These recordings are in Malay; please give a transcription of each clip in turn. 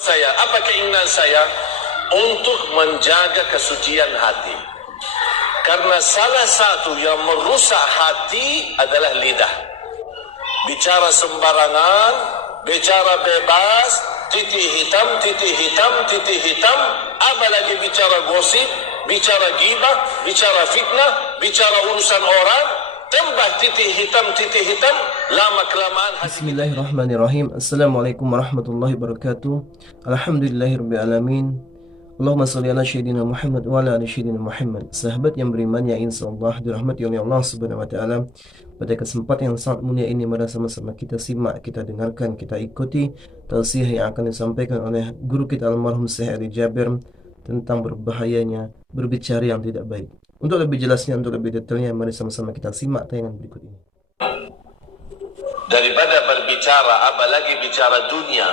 Saya, apa keinginan saya? Untuk menjaga kesucian hati. Karena salah satu yang merusak hati adalah lidah. Bicara sembarangan, bicara bebas, titik hitam, titik hitam, titik hitam, apalagi bicara gosip, bicara ghibah, bicara fitnah, bicara urusan orang, tambah titik hitam, lama kelamaan. Bismillahirrahmanirrahim. Assalamualaikum warahmatullahi wabarakatuh. Alhamdulillahirabbil alamin. Allahumma shalli ala sayyidina Muhammad wa ala ali sayyidina Muhammad. Sahabat yang beriman yang insyaallah dirahmati oleh Allah Subhanahu wa taala. Pada kesempatan yang sangat mulia ini, mari sama-sama kita simak, kita dengarkan, kita ikuti tausiah yang akan disampaikan oleh guru kita almarhum Syekh Ali Jabir tentang berbahayanya berbicara yang tidak baik. Untuk lebih jelasnya, untuk lebih detailnya, mari sama-sama kita simak tayangan berikut ini. Daripada berbicara apalagi bicara dunia,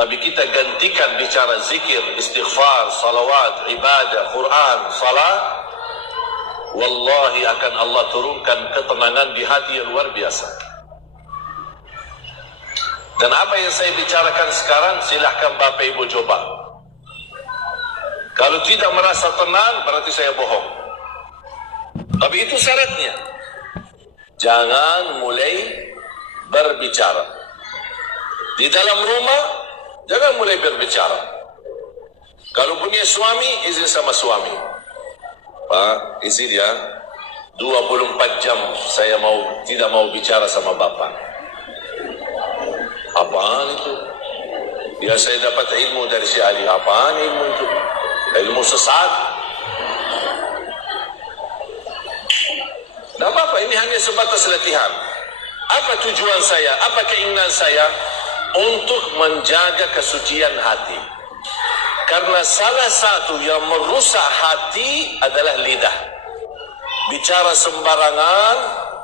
tapi kita gantikan bicara zikir, istighfar, salawat, ibadah, Quran, salat, wallahi akan Allah turunkan ketenangan di hati yang luar biasa. Dan apa yang saya bicarakan sekarang, silahkan Bapak Ibu coba. Kalau tidak merasa tenang, berarti saya bohong. Tapi itu syaratnya. Jangan mulai berbicara. Di dalam rumah, jangan mulai berbicara. Kalau punya suami, izin sama suami. Pak, izin ya, 24 jam saya tidak mau bicara sama Bapak. Apaan itu? Ya, saya dapat ilmu dari si Ali. Apaan ilmu itu? Ilmu sesat. Tidak apa-apa, ini hanya sebatas latihan. Apa tujuan saya? Apa keinginan saya? Untuk menjaga kesucian hati. Karena salah satu yang merusak hati adalah lidah. Bicara sembarangan,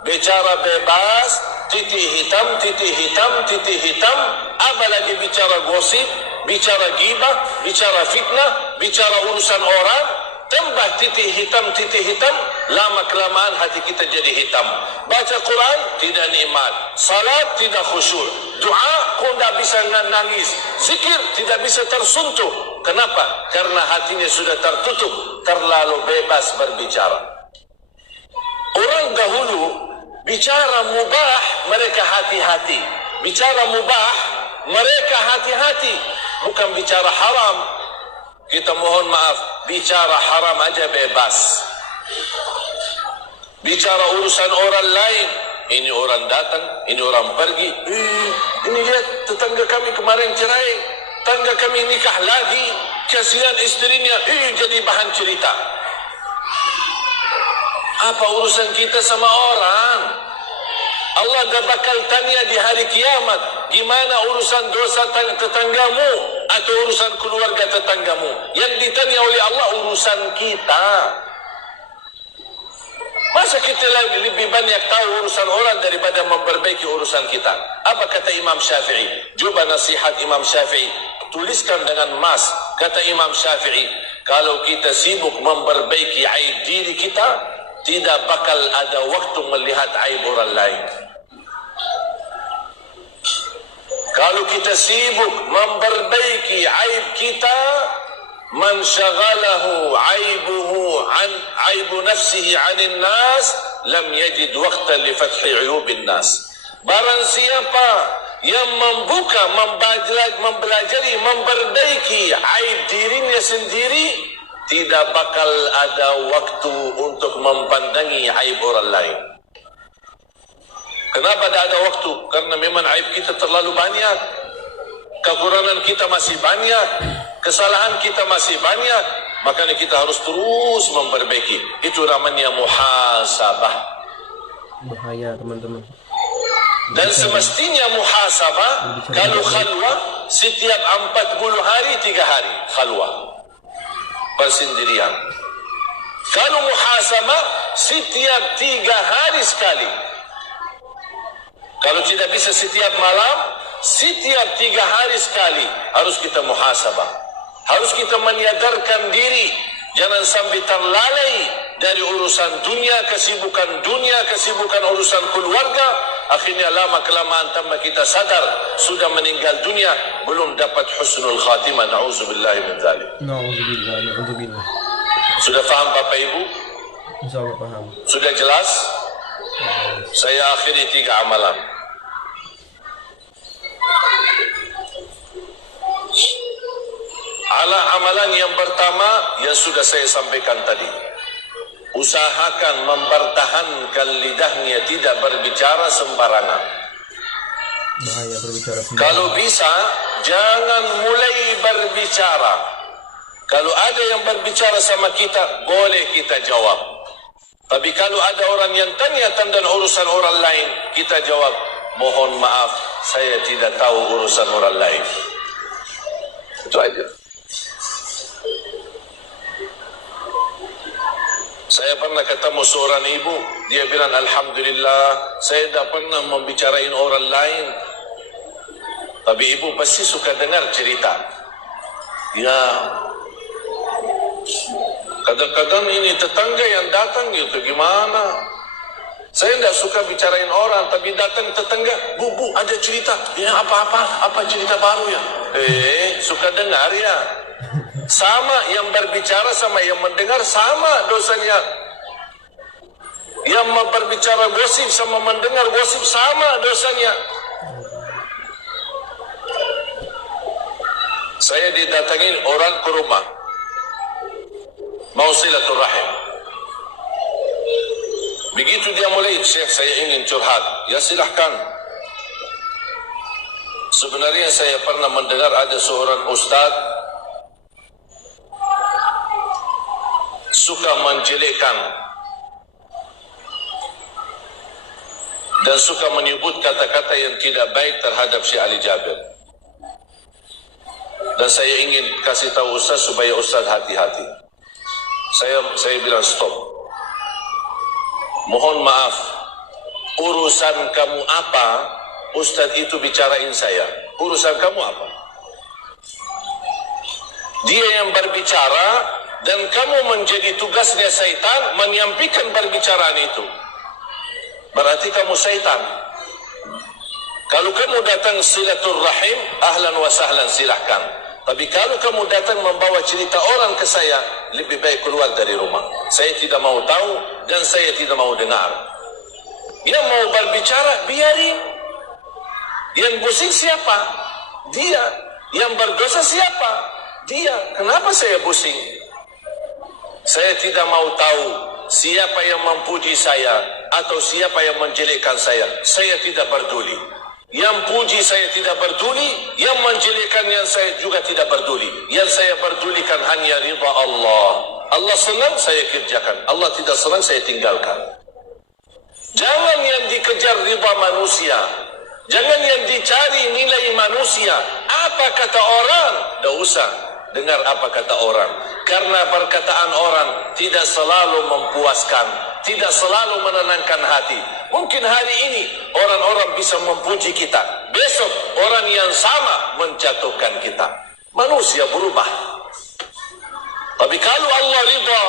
bicara bebas, titik hitam, titik hitam, titik hitam, apalagi bicara gosip, bicara ghibah, bicara fitnah, bicara urusan orang, tambah titik hitam, lama kelamaan hati kita jadi hitam. Baca Quran tidak nikmat, salat tidak khusyuk, doa kok tidak bisa nangis, zikir tidak bisa tersentuh. Kenapa? Karena hatinya sudah tertutup, terlalu bebas berbicara. Orang dahulu bicara mubah, mereka hati-hati. Bicara mubah, mereka hati-hati. Bukan bicara haram. Kita mohon maaf, bicara haram aja bebas. Bicara urusan orang lain, ini orang datang, ini orang pergi. Ini lihat tetangga kami kemarin cerai, tetangga kami nikah lagi, kasihan istrinya, jadi bahan cerita. Apa urusan kita sama orang? Allah dah bakal tanya di hari kiamat, gimana urusan dosa tetanggamu atau urusan keluarga tetanggamu? Yang ditanya oleh Allah urusan kita. Masa kita lebih banyak tahu urusan orang daripada memperbaiki urusan kita? Apa kata Imam Syafi'i? Coba nasihat Imam Syafi'i, tuliskan dengan emas. Kata Imam Syafi'i, kalau kita sibuk memperbaiki aib diri kita, tidak bakal ada waktu melihat aib orang lain. Kalau kita sibuk memperbaiki aib kita, man syaghalahu aibuhu an aibu nafsihi 'anil nas lam yajid waqtan li fathi 'uyubin nas. Barang siapa yang membuka, mempelajari, memperbaiki aib dirinya sendiri, tidak bakal ada waktu untuk mempandangi aib orang lain. Kenapa tidak ada waktu? Karena memang aib kita terlalu banyak. Kekurangan kita masih banyak. Kesalahan kita masih banyak. Makanya kita harus terus memperbaiki. Itu namanya muhasabah. Bahaya, teman-teman. Dan semestinya muhasabah, kalau khalwa, setiap 40 hari, 3 hari khalwa. Persendirian. Kalau muhasabah, setiap 3 hari sekali. Kalau tidak bisa setiap malam, setiap 3 hari sekali harus kita muhasabah. Harus kita menyadarkan diri, jangan sampai terlalai dari urusan dunia, kesibukan urusan keluarga. Akhirnya lama-kelamaan tambah kita sadar sudah meninggal dunia, belum dapat husnul khatimah. Na'udzubillahi min dzalik. Na'udzubillah. Sudah faham Bapak Ibu? Insyaallah paham. Sudah jelas? Saya akhiri 3 amalan. Amalan yang pertama yang sudah saya sampaikan tadi. Usahakan mempertahankan lidahnya, tidak berbicara sembarangan. Bahaya berbicara sembarangan. Kalau bisa, jangan mulai berbicara. Kalau ada yang berbicara sama kita, boleh kita jawab. Tapi kalau ada orang yang tanya tentang urusan orang lain, kita jawab, mohon maaf, saya tidak tahu urusan orang lain. Itu aja. Saya pernah ketemu seorang ibu, dia bilang, alhamdulillah, saya tidak pernah membicarain orang lain. Tapi ibu pasti suka dengar cerita. Ya, kadang-kadang ini tetangga yang datang gitu, gimana? Saya tidak suka bicarain orang, tapi datang tetangga, bu, ada cerita. Ya, apa cerita baru ya? Suka dengar ya. Sama yang berbicara sama yang mendengar sama dosanya. Yang berbicara gosip sama mendengar gosip sama dosanya. Saya didatangin orang ke rumah, mau silaturahim. Begitu dia mulai, Syekh, saya ingin curhat. Ya silahkan. Sebenarnya saya pernah mendengar ada seorang ustaz suka menjelekkan dan suka menyebut kata-kata yang tidak baik terhadap Syekh Ali Jabir. Dan saya ingin kasih tahu Ustaz supaya Ustaz hati-hati. Saya bilang stop. Mohon maaf, urusan kamu apa? Ustaz itu bicarain saya. Urusan kamu apa? Dia yang berbicara dan kamu menjadi tugasnya syaitan menyampaikan perbicaraan itu. Berarti kamu syaitan. Kalau kamu datang silaturahim, ahlan wa sahlan, silahkan. Tapi kalau kamu datang membawa cerita orang ke saya, lebih baik keluar dari rumah. Saya tidak mau tahu dan saya tidak mau dengar. Yang mau berbicara, biarin. Yang pusing siapa? Dia. Yang berdosa siapa? Dia. Kenapa saya pusing? Saya tidak mau tahu siapa yang memuji saya atau siapa yang menjelekkan saya. Saya tidak peduli. Yang puji saya tidak peduli, yang menjelekkan yang saya juga tidak peduli. Yang saya pedulikan hanya ridha Allah. Allah senang, saya kerjakan. Allah tidak senang, saya tinggalkan. Jangan yang dikejar ridha manusia. Jangan yang dicari nilai manusia. Apa kata orang? Tidak usah dengar apa kata orang. Karena perkataan orang tidak selalu mempuaskan, tidak selalu menenangkan hati. Mungkin hari ini orang-orang bisa memuji kita, besok orang yang sama menjatuhkan kita. Manusia berubah. Tapi kalau Allah ridha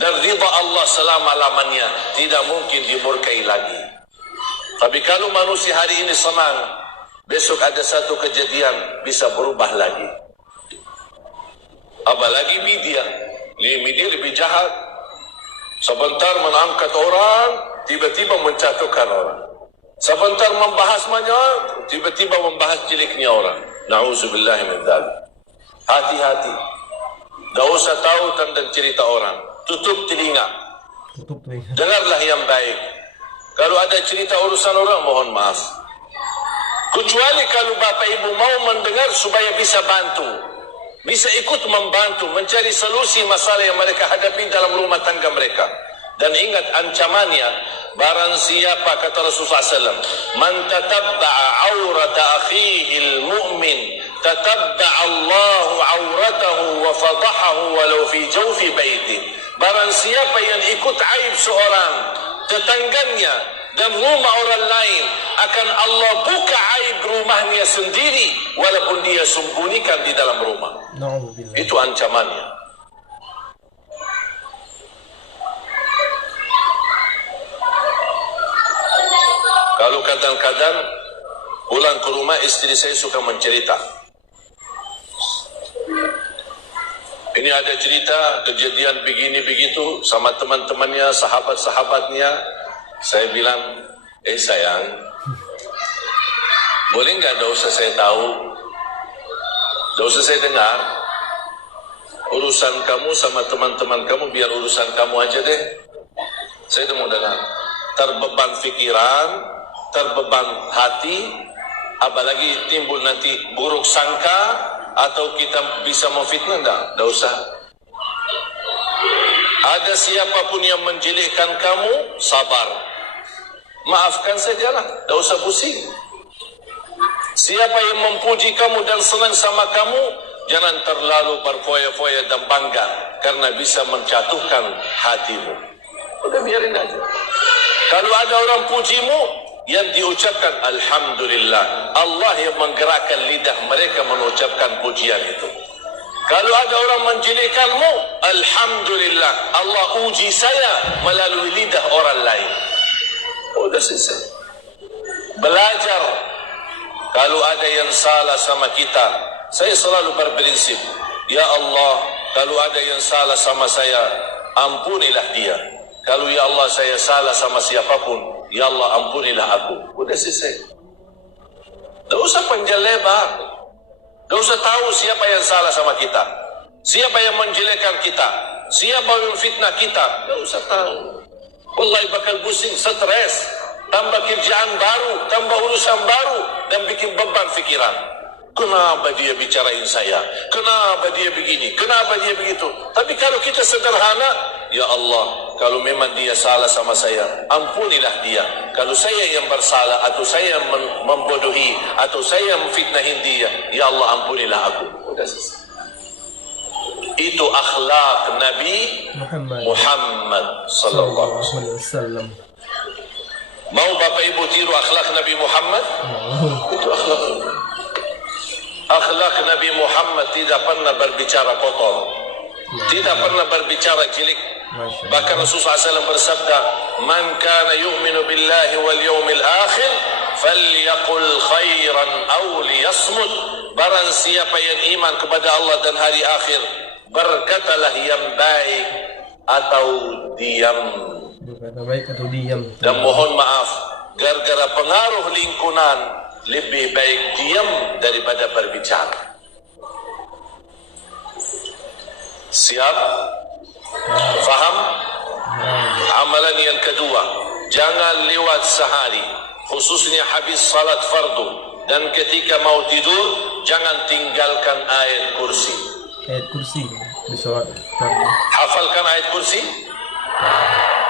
dan ridha Allah selama-lamanya, tidak mungkin dimurkai lagi. Tapi kalau manusia hari ini senang, besok ada satu kejadian bisa berubah lagi. Apalagi media lebih jahat. Sebentar mengangkat orang, tiba-tiba menjatuhkan orang. Sebentar membahas banyak, tiba-tiba membahas jeleknya orang. Na'udzubillahi min dzalik. Hati-hati. Tak usah tahu tentang cerita orang. Tutup telinga. Dengarlah yang baik. Kalau ada cerita urusan orang, mohon maaf. Kecuali kalau Bapak Ibu mau mendengar supaya bisa bantu. Bisa ikut membantu mencari solusi masalah yang mereka hadapi dalam rumah tangga mereka. Dan ingat ancamannya, barang siapa kata Rasulullah SAW, man tatabba'a awrata akhihil mu'min tatabba'a Allahu awratahu wa fadahahu walau fi jawfi baiti. Barang siapa yang ikut aib seorang tetangganya dan rumah orang lain, akan Allah buka aib rumahnya sendiri walaupun dia sembunyikan di dalam rumah. Itu ancamannya. Kalau kadang-kadang pulang ke rumah, istri saya suka mencerita. Ini ada cerita kejadian begini begitu sama teman-temannya, sahabat-sahabatnya. Saya bilang, sayang, boleh nggak tidak usah saya tahu, tidak usah saya dengar. Urusan kamu sama teman-teman kamu, biar urusan kamu aja deh. Saya tidak mau dengar. Terbeban fikiran, terbeban hati, apalagi timbul nanti buruk sangka, atau kita bisa memfitnah, tidak usah. Ada siapapun yang menjelekkan kamu, sabar, maafkan sajalah, tidak usah pusing. Siapa yang memuji kamu dan senang sama kamu, jangan terlalu berfoya-foya dan bangga, karena bisa menjatuhkan hatimu. Udah biarin aja. Kalau ada orang pujimu, yang diucapkan Alhamdulillah, Allah yang menggerakkan lidah mereka mengucapkan pujian itu. Kalau ada orang menjelekkanmu, Alhamdulillah, Allah uji saya melalui lidah orang lain. Udah selesai. Belajar. Kalau ada yang salah sama kita, saya selalu berprinsip, ya Allah, kalau ada yang salah sama saya, ampunilah dia. Kalau ya Allah saya salah sama siapapun, ya Allah ampunilah aku. Udah selesai. Tak usah panjang lebar. Tak usah tahu siapa yang salah sama kita, siapa yang menjelekkan kita, siapa yang fitnah kita. Tak usah tahu. Wallahi bakal pusing, stres, tambah kerjaan baru, tambah urusan baru, dan bikin beban fikiran. Kenapa dia bicarain saya? Kenapa dia begini? Kenapa dia begitu? Tapi kalau kita sederhana, ya Allah, kalau memang dia salah sama saya, ampunilah dia. Kalau saya yang bersalah, atau saya yang membodohi, atau saya yang memfitnahin dia, ya Allah ampunilah aku. Udah selesai. Itu akhlak Nabi Muhammad sallallahu alaihi wasallam. Mau Bapak Ibu tiru akhlak Nabi Muhammad? Itu akhlak. Akhlak Nabi Muhammad tidak pernah berbicara kotor, tidak pernah berbicara jelek. Bahkan Rasulullah SAW bersabda, "Man kana yu'minu billahi wal yawmil akhir, falyaqul khairan aw liyasmut." Barang siapa yang iman kepada Allah dan hari akhir, berkatalah yang baik atau diam. Berkata baik atau diam. Dan mohon maaf, gara-gara pengaruh lingkungan, lebih baik diam daripada berbicara. Siap? Faham? Amalan yang kedua, jangan lewat sehari, khususnya habis salat fardu, dan ketika mau tidur, jangan tinggalkan ayat kursi. Ayat kursi di salat fardu. Hafalkan ayat kursi.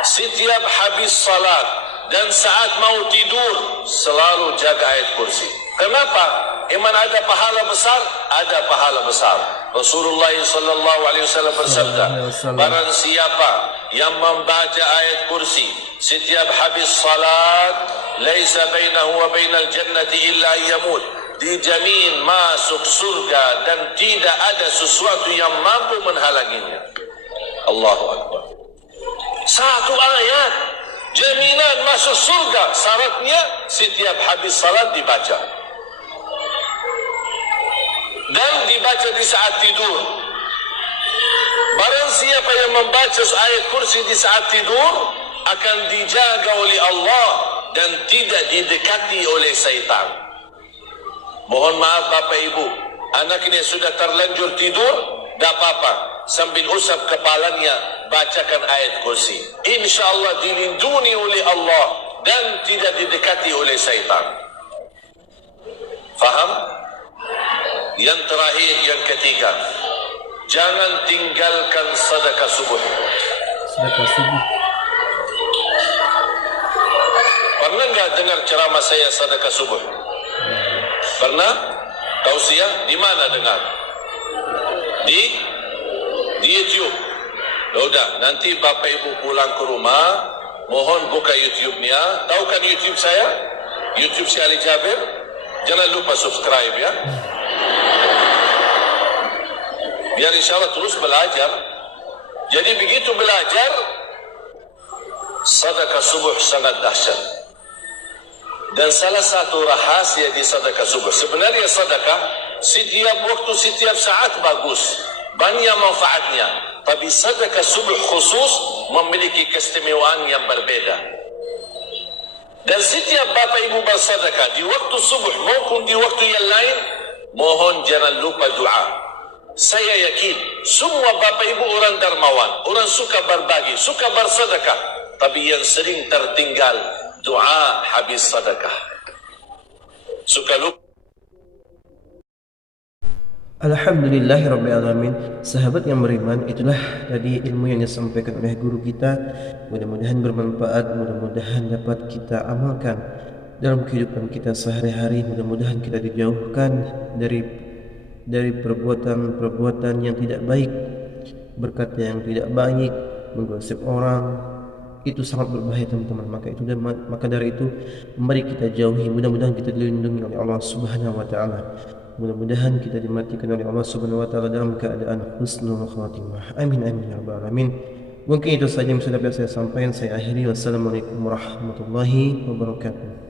Setiap habis salat dan saat mau tidur, selalu jaga ayat kursi. Kenapa? Iman ada pahala besar, ada pahala besar. Rasulullah sallallahu alaihi wasallam bersabda, barang siapa yang membaca ayat kursi setiap habis salat, laisa bainahu wa bainal jannati illa yamut, dijamin masuk surga dan tidak ada sesuatu yang mampu menghalanginya. Allahu akbar. Satu ayat jaminan masuk surga, syaratnya setiap habis salat dibaca. Dan dibaca di saat tidur. Barang siapa yang membaca ayat kursi di saat tidur, akan dijaga oleh Allah dan tidak didekati oleh syaitan. Mohon maaf Bapak Ibu, anak ini sudah terlanjur tidur, tak apa-apa, sambil usap kepalanya, bacakan ayat kursi. InsyaAllah dilindungi oleh Allah dan tidak didekati oleh syaitan. Faham? Yang terakhir, yang ketiga, jangan tinggalkan sedekah subuh. Sedekah subuh. Pernah nggak dengar ceramah saya sedekah subuh? Pernah? Tausiah? Di mana dengar? Di YouTube. Udah, nanti Bapak Ibu pulang ke rumah, mohon buka YouTube-nya. Tahu kan YouTube saya? YouTube si Ali Jabir. Jangan lupa subscribe ya. Biar insya Allah terus belajar. Jadi begitu belajar, sedekah subuh sangat dahsyat. Dan salah satu rahasia di sedekah subuh, sebenarnya sedekah setiap waktu, setiap saat bagus, banyak manfaatnya. Tapi sedekah subuh khusus memiliki keistimewaan yang berbeda. Dan setiap bapa ibu bersedekah di waktu subuh maupun di waktu yang lain, mohon jangan lupa doa. Saya yakin semua bapa ibu orang dermawan, orang suka berbagi, suka bersedekah. Tapi yang sering tertinggal doa habis sedekah. Suka lupa. Alhamdulillahirrabbilalamin. Sahabat yang beriman, itulah tadi ilmu yang disampaikan oleh guru kita. Mudah-mudahan bermanfaat, mudah-mudahan dapat kita amalkan dalam kehidupan kita sehari-hari. Mudah-mudahan kita dijauhkan dari perbuatan-perbuatan yang tidak baik, berkata yang tidak baik, menggosip orang. Itu sangat berbahaya teman-teman. Maka dari itu mari kita jauhi. Mudah-mudahan kita dilindungi oleh Allah Subhanahu wa taala. Mudah-mudahan kita dimatikan oleh Allah Subhanahu wa taala dalam keadaan husnul khatimah. Amin amin ya rabbal alamin. Mungkin itu saja yang sudah saya sampaikan. Saya akhiri. Wassalamualaikum warahmatullahi wabarakatuh.